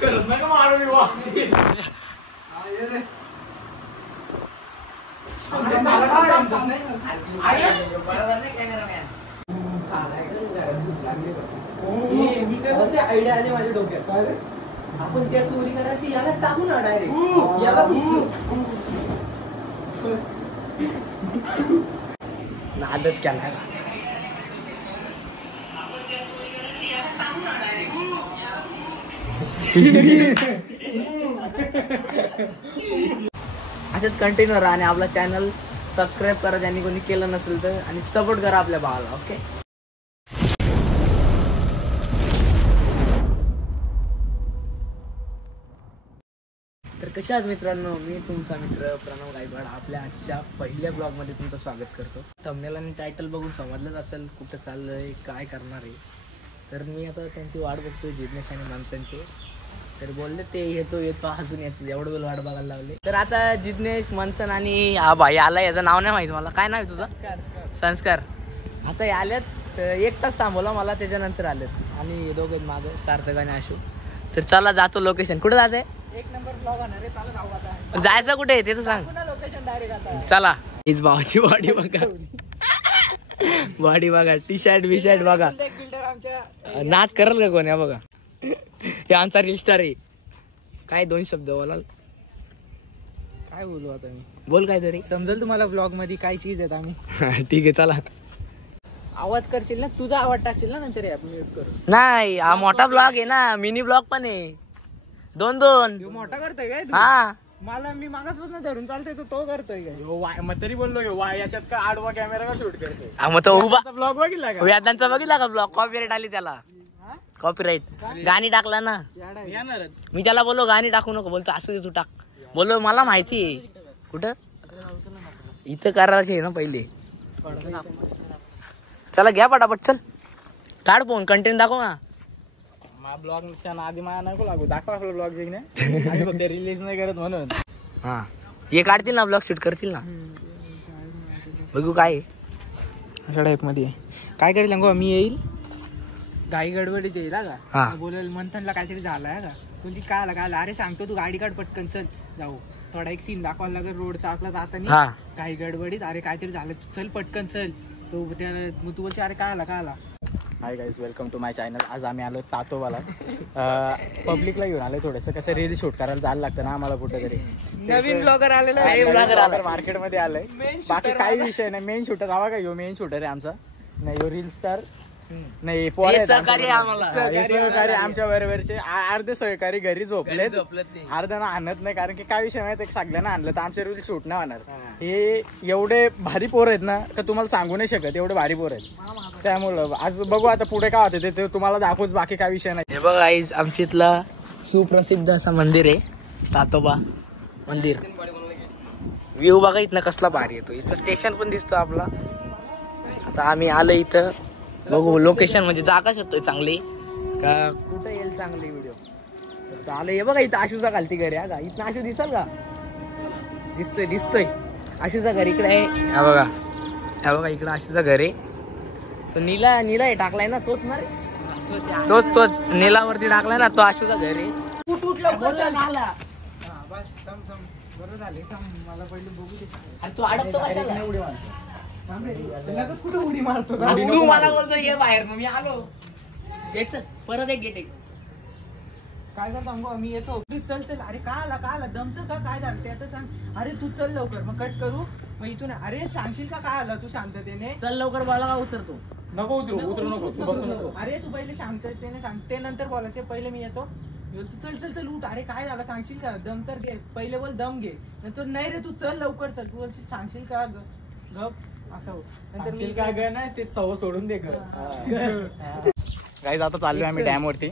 करत नाही का मारू मी वासी आयडिया आली माझ्या डोक्यात. आपण त्या चोरी करायची याला टाकू ना डायरेक्ट याला नादच केला. असेच कंटिन्यू राहा आणि आपला चॅनल सबस्क्राईब करा ज्यांनी कोणी केलं नसेल तर, आणि सपोर्ट करा आपल्या भावाला. ओके. तर कशा आहात मित्रांनो, मी तुमचा मित्र प्रणव गायकवाड आपल्या आजच्या पहिल्या ब्लॉगमध्ये तुमचं स्वागत करतो. थंबनेल आणि टायटल बघून समजलंच असेल कुठं चाललंय, काय करणार आहे. तर मी आता त्यांची वाट बघतोय, जिज्ञेश आणि मंथनचे. तर बोलले ते येतो अजून येतो, एवढं वेळ वाट बघायला लावले. तर आता जिज्ञेश, मंथन आणि हा भाई आला, याचं नाव नाही माहिती मला. काय नाव आहे तुझं? संस्कार. आता हे आलेत, 1 तास थांबवला मला, त्याच्यानंतर आलेत. आणि दोघं मागं सार्थक आणि आशू. तर चला जातो लोकेशन. कुठं जायचंय? 1 नंबर ब्लॉग होणार आहे. चला जाऊ आता. जायचं कुठे ते तर सांग. लोकेशन डायरेक्ट आता. चला. हीच भावाची बॉडी बघा. बॉडी बघा, टी शर्ट बिशर्ट बघा. नाच करल का कोण? बघा, हे आमचा रील स्टार आहे. काय 2 शब्द बोलाल? काय बोलू आता मी? बोल काहीतरी, समजेल तुम्हाला ब्लॉग मध्ये काय चीज आहेत आम्ही. ठीक आहे चला. आवाज करशील ना, तुझा आवाज टाकशील ना नंतर म्यूट करू. नाही, हा मोठा ब्लॉग आहे ना, मिनी ब्लॉग पण आहे. 2 मोठा करतोय काय? हा, मला मी मागासपासून धरून चालतोय, तो करतोय काय? मग तरी बोललो याच्यात का आडवा कॅमेरा का शूट करतोय? मग तो उभा ब्लॉग बघितला का? व्याजांचा बघितला का ब्लॉग? कॉपीराईट आली त्याला. कॉपीराईट गाणी टाकला ना. मी त्याला बोललो गाणी टाकू नको, बोलतो असू तू टाक. बोललो मला माहिती आहे. कुठं इथं करायचे ना पहिले. चला घ्या पटापट, चल काढ फोन, कंटेंट दाखव ना. ब्लॉगच्या आधी मला नको लागू, दाखवा आपला ब्लॉग जिंकणे. ते रिलीज नाही करत म्हणून. हा, हे काढतील ना, ब्लॉग शूट करतील ना. बघू काय अशा टाईप मध्ये काय करेल सांगू. मी येईल गाई गडबडीत येईल का, बोलेल मंथनला काहीतरी झालंय का, तुझी काय आला. अरे सांगतो तू गाडी काढ पटकन, चल जाऊ. थोडा एक सीन दाखवायला लागेल, रोड चाकला जाताना गाई गडबडीत. अरे काहीतरी झालं, चल पटकन चल. तो तू बोलते अरे काय आला. Hi guys, welcome to my channel. आज आम्ही आलो तातोबाला. पब्लिकला घेऊन आलोय. थोडंसं कसं रील शूट करायला जायला लागतं ना आम्हाला कुठेतरी. नवीन ब्लॉगर आलेला, मार्केटमध्ये आलंय. बाकी काही विषय नाही. मेन शूटर हवा का, यो मेन शूटर आहे आमचा. नाही यो रील स्टार नाही, सहकारी आमच्या बरोबरचे. अर्धे सहकारी घरी झोपले, अर्ध्याना आणत नाही. कारण की काय विषय माहिती, सगळ्यांना आणलं तर आमच्या रील शूट नाही होणार. हे एवढे भारी पोर आहेत ना का तुम्हाला सांगू नाही शकत, एवढे भारी पोर आहेत. त्यामुळं आज बघू आता पुढे काय होते ते तुम्हाला दाखवूच. बाकी काय विषय नाही. हे बघा आईज, आमच्या इथला सुप्रसिद्ध असा मंदिर आहे तातोबा मंदिर. व्ह्यू बघा इथनं कसला भारी येतो. इथं स्टेशन पण दिसतो आपला. आता आम्ही आलो इथं, बघू लोकेशन म्हणजे जागा शकतोय चांगली का, कुठं येईल चांगली व्हिडिओ. तर आलं. हे बघा इथं आशूचा घालती घरी. हा का इथं आशू दिसल का? दिसतोय आशूचा घर इकडे आहे. हा बघा इकडं आशूचा घर आहे. तो नीला हे टाकलाय ना, तोच ना रे, तोच नीलावरती टाकलाय ना, तो आशूचा घर आहे. मला पहिले बघू दे. तो अडकतो कशाला? कुठे उडी मारतो तू मला बोलतो ये बाहेर, मग मी आलो. परत एक गेट. काय करतो मी येतो. चल. अरे काय आला दमत का, काय झालं ते आता सांग. अरे तू चल लवकर, मग कट करू. मग इथून अरे सांगशील का काय आलं, तू शांततेने चल लवकर बोला का उतरतो. नको उतरू नको. अरे तू पहिले शांततेने सांग, ते नंतर बोलायचे. पहिले मी येतो. तू चल उठ. अरे काय झालं सांगशील का, दम तर घे. पहिले बोल दम घे, नंतर नाही रे तू चल लवकर चल. तू बोलशील सांगशील का गप असं. नंतर मी काय ग नाही ते सव सोडून दे कर. गाईज आता चाललोय आम्ही डॅम वरती.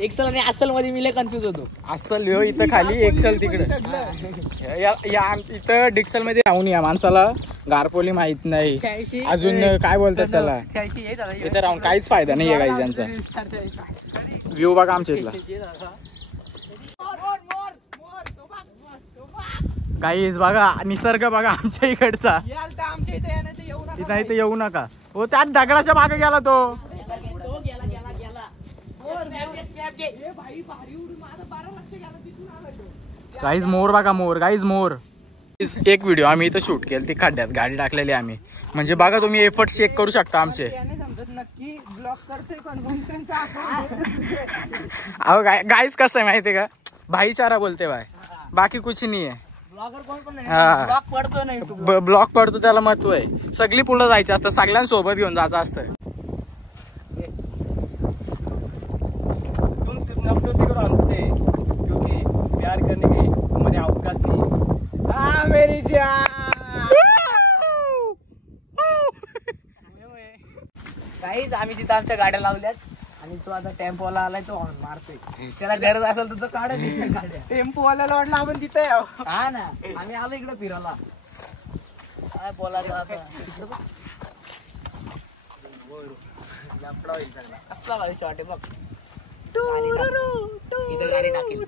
एक्सेल आणि अस्सल मध्ये मी लय कन्फ्युज होतो. अस्सल यो इथं खाली, एक्सेल तिकडे. इथं डिक्सल मध्ये राहून या माणसाला गारपोली माहित नाही, अजून काय बोलतात त्याला. इथं राहून काहीच फायदा नाहीये गाईज यांचा. व्ह्यू बघा आमच्या इथला. गाईज बघा निसर्ग बघा आमच्या इकडचा. इथं येऊ नका. हो त्यात दगडाच्या मागे गेला तो. गाईज मोर बघा मोर, गाईज मोर. एक व्हिडिओ आम्ही इथं शूट केली ती खड्ड्यात गाडी टाकलेली आम्ही. म्हणजे बघा तुम्ही एफर्ट चेक करू शकता आमचे. अहो गाईज कसं आहे माहितीये का, भाईचारा बोलते बाय, बाकी कुछ नाही आहे. ब्लॉक पडतो त्याला महत्व आहे. सगळी पुढं जायचं असतं, सगळ्यांसोबत घेऊन जायचं असतं. तुम सिर्फ नफरत करो हमसे क्योंकि प्यार करने की हमारी औकात नहीं. हाँ मेरी जान. काहीच आम्ही तिथं आमच्या गाड्या लावल्यात आणि तो आता टेम्पोला आलाय, तो हॉर्न मारतोय. त्याला गरज असेल तर तो काढत नाही गाड्या. टेम्पोवाल्याला वाटलं आपण तिथे. हा ना, आम्ही आलो इकडे फिरायला. काय बोलायचं आता. असला भारी शॉट आहे बघ. इथं गाडी टाकेल.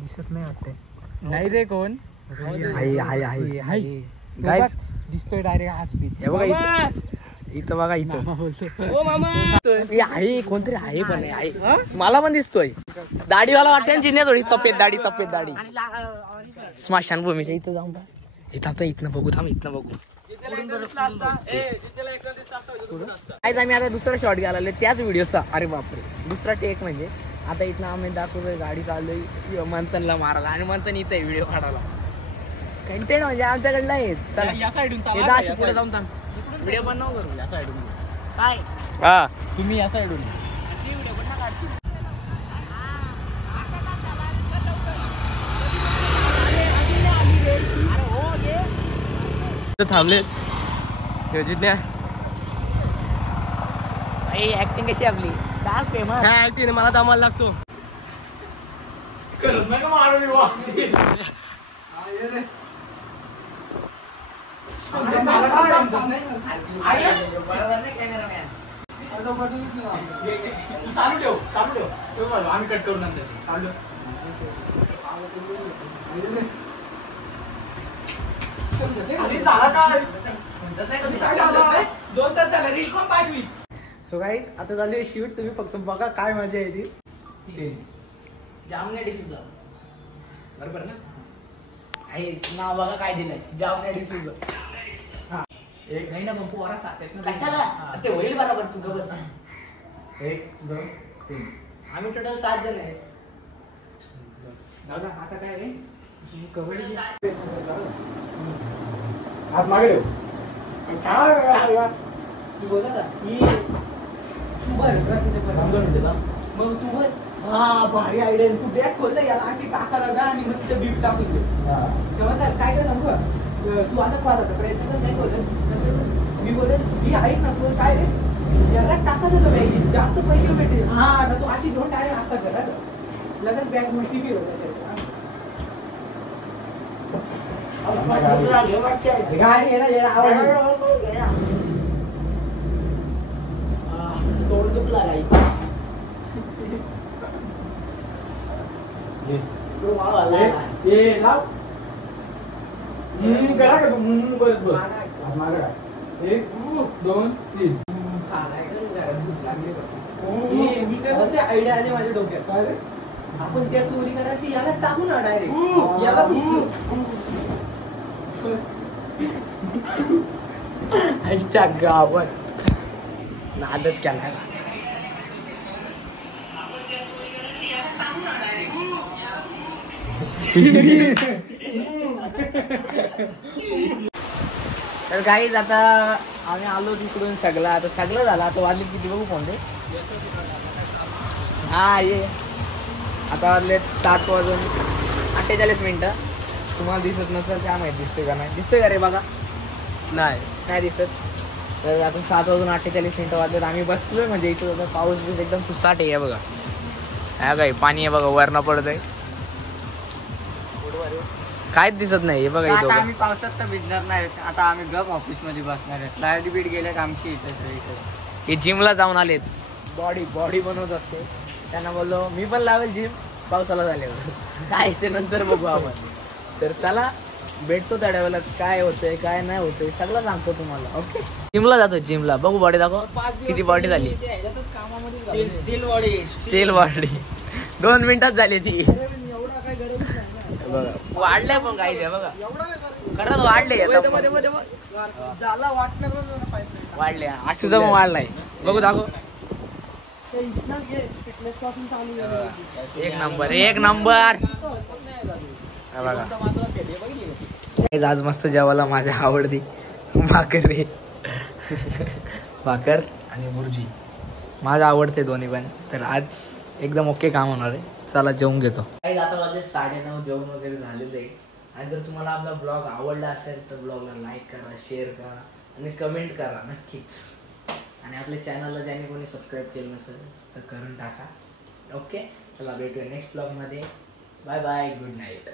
दिसत नाही वाटते. नाही रे कोण दिसतोय डायरेक्ट हात बीत. हे बघा इथं बघा, इथं आहे कोणतरी आहे, पण आहे मला पण दिसतोय. दाढीवाला वाटते ना जिन्या, थोडी सफेद दाढी स्मशान भूमीच्या इथं जाऊन इथं इथनं बघू. थांब इथनं बघू. काय आम्ही आता दुसरा शॉट घ्यायला त्याच व्हिडिओचा. अरे बापरे, दुसरा टेक. म्हणजे आता इथनं आम्ही दाखवतोय गाडी चाललोय मंथनला मारायला आणि मंथन इथं आहे व्हिडिओ काढायला. कंटेंट म्हणजे आमच्याकडला आहे. चला या साईडून पुढे जाऊन थांब. व्हिडिओ पण नको करू या साईडून. काय हा तुम्ही या साईडून व्हिडिओ पण काढतो. थांबले जिज्ञा. ऍक्टिंग कशी आपली काय फेमस. काय ऍक्टिंग मला दमाला लागतो. करत नाही का मारून चालू ठेव आम्ही कट करून नंतर चालू. सो गाईज आता झाली शूट. तुम्ही फक्त बघा काय मजा येते. जामने डिसूजा बरोबर ना. आहे नाव बघा काय दिलंय, जामने डिसूजा. एक नाही ना पण पोरा साथेस ना. कशाला ते होईल बरोबर. तू गं बस. 1 2 3 आम्ही टोटल 7 जण आहे. दादा आता काय आहे कबड्डी. हात मागे ठेव. काय तू बोला का तू बर मग तू बर. हा भारी आयडिया. तू बॅग खोललं याला अशी टाकायला जा आणि मग तिथे बीप टाकून दे. समजला काय कर नको. तू आता करायचा प्रयत्न कर. नाही बोलत मी बोलेल ही ऐक ना तू काय रे याला टाकायचं बॅग जास्त पैसे भेटेल. हा तू अशी घेऊन डायरेक्ट असा कर लगेच बॅग मोठी बी होत. गाडी आहे ना आवाज तोड दुखला गाई. करा का तू बस बस. 1 2 3 मी काय बोलते आयडिया आली माझ्या डोक्यात. काय रे आपण त्या चोरी करायची याला टाकू ना डायरेक्ट याला. आईच्या गावात नादच केला. तर गाईज आता आम्ही आलो तिकडून सगळं. आता सगळं झालं. आता वाजले किती बघू फोन दे. हा ये आता वाजले 7 वाजून 48 मिनिटं. तुम्हाला दिसत नसेल काय माहिती दिसतोय का नाही. दिसतोय का रे बघा. नाही दिसत. तर आता 7 वाजून 48 मिनिटं वाजलेत. आम्ही बसलोय म्हणजे इथं पाऊस बीस एकदम सुसाट आहे बघा. हा काय पाणी आहे बघा वरनं पडत आहे. काहीच दिसत नाही. हे बघा आता आम्ही पावसात तर भिजणार नाही. आता आम्ही गप ऑफिस मध्ये बसणार आहे. लाईट बीट गेल्या का आमची इथे. हे जिमला जाऊन आलेत. बॉडी बनवत असते. त्यांना बोललो मी पण लावेल जिम पावसाला झाल्यावर. काय ते नंतर बघू आपण. तर चला भेटतो त्या वेळेला, काय होतंय काय नाही होतंय सगळं सांगतो तुम्हाला. ओके, जिमला जातो, जिमला बघू बॉडी दाखव किती बॉडी झाली. Steel body. स्टील बॉडी 2 मिनिटात झाली ती. बघा वाढलंय पण काही नाही बघा, खरंच वाढले वाढले. अक्षूचा पण वाढलाय, बघू दाखव. एक नंबर एक नंबर. बघा आज मस्त जेवायला माझ्या आवडती भाकर रे, भाकर आणि बुर्जी माझं आवडते दोन्ही पण. तर आज एकदम ओके काम होणार आहे. चला जेवून घेतो. काही आता वाजले 9:30, जेवण वगैरे झालेलं आहे. आणि जर तुम्हाला आपला ब्लॉग आवडला असेल तर ब्लॉगला लाईक करा, शेअर करा आणि कमेंट करा नक्कीच. आणि आपल्या चॅनलला ज्याने कोणी सबस्क्राईब केलं नसेल तर करून टाका. ओके, चला भेटूया नेक्स्ट ब्लॉगमध्ये. Bye bye, good night.